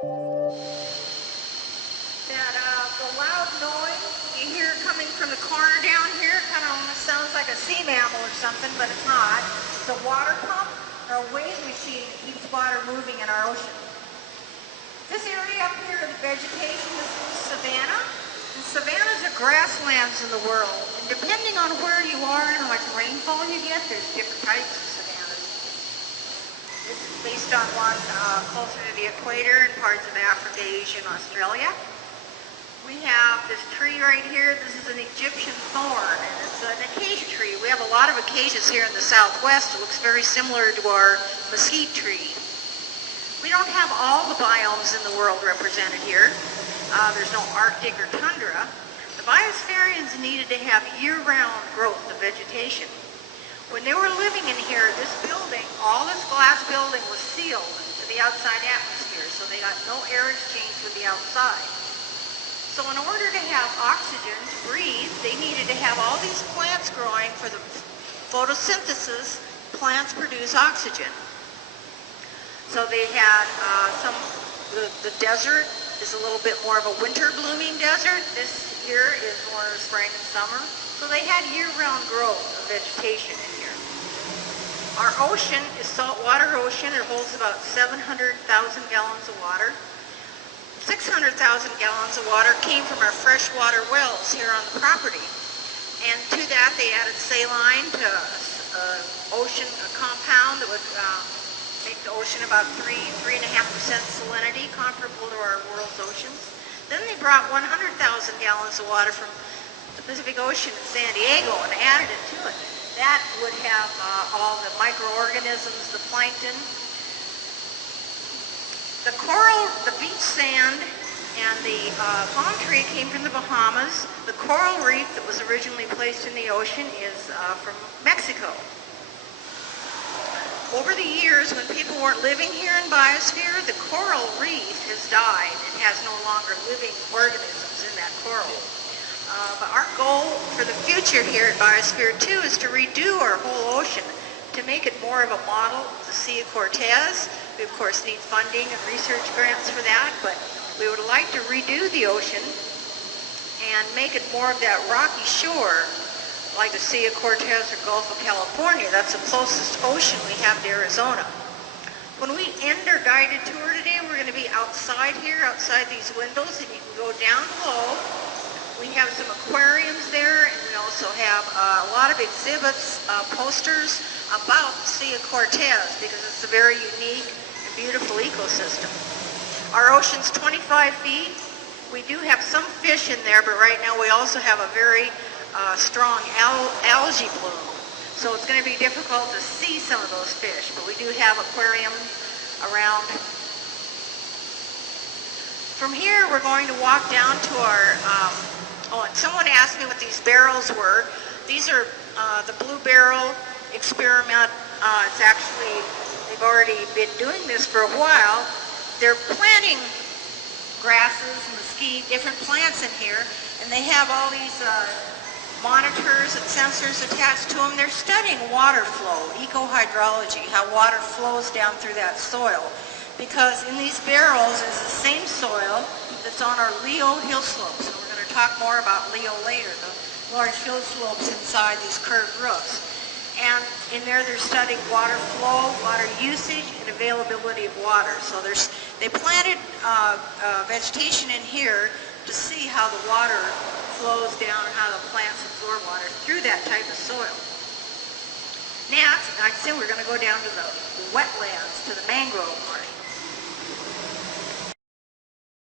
The loud noise you hear coming from the corner down here kind of almost sounds like a sea mammal or something, but it's not. It's a water pump or a wave machine that keeps water moving in our ocean. This area up here is vegetation. This is Savannah. And savannas are grasslands in the world. And depending on where you are and how much rainfall you get, there's different types of savannas. This is based on one closer to the equator in parts of Africa, Asia, and Australia. We have this tree right here. This is an Egyptian thorn, and it's an acacia tree. We have a lot of acacias here in the southwest. It looks very similar to our mesquite tree. We don't have all the biomes in the world represented here. There's no Arctic or tundra. The biospherians needed to have year-round growth of vegetation. When they were living in here, this building, all this glass building was sealed to the outside atmosphere, so they got no air exchange with the outside. So in order to have oxygen to breathe, they needed to have all these plants growing. For the photosynthesis, plants produce oxygen. So they had the desert is a little bit more of a winter blooming desert. This here is more spring and summer. So they had year-round growth of vegetation in here. Our ocean is saltwater ocean. It holds about 700,000 gallons of water. 600,000 gallons of water came from our freshwater wells here on the property. And to that they added saline to ocean compound that would make the ocean about 3.5% salinity, comparable to our world's oceans. Then they brought 100,000 gallons of water from the Pacific Ocean in San Diego and added it to it. That would have all the microorganisms, the plankton. The coral, the beach sand, and the palm tree came from the Bahamas. The coral reef that was originally placed in the ocean is from Mexico. Over the years, when people weren't living here in Biosphere, the coral reef has died and has no longer living organisms in that coral. But our goal for the future here at Biosphere 2 is to redo our whole ocean to make it more of a model of the Sea of Cortez. We, of course, need funding and research grants for that, but we would like to redo the ocean and make it more of that rocky shore, like the Sea of Cortez or Gulf of California. That's the closest ocean we have to Arizona. When we end our guided tour today, we're going to be outside here, outside these windows, and you can go down below. We have some aquariums there, and we also have a lot of exhibits, posters about the Sea of Cortez, because it's a very unique and beautiful ecosystem. Our ocean's 25 feet. We do have some fish in there, but right now we also have a very strong algae bloom. So it's going to be difficult to see some of those fish, but we do have aquariums around. From here, we're going to walk down to our, and someone asked me what these barrels were. These are the blue barrel experiment. It's actually, they've already been doing this for a while. They're planting grasses, mesquite, different plants in here, and they have all these monitors and sensors attached to them. They're studying water flow, ecohydrology, how water flows down through that soil. Because in these barrels is the same soil that's on our Leo hill slopes. And we're going to talk more about Leo later, the large hill slopes inside these curved roofs. And in there they're studying water flow, water usage, and availability of water. So they planted vegetation in here to see how the water flows down and how the plants absorb water through that type of soil. Next, I said we're going to go down to the wetlands, to the mangrove marsh.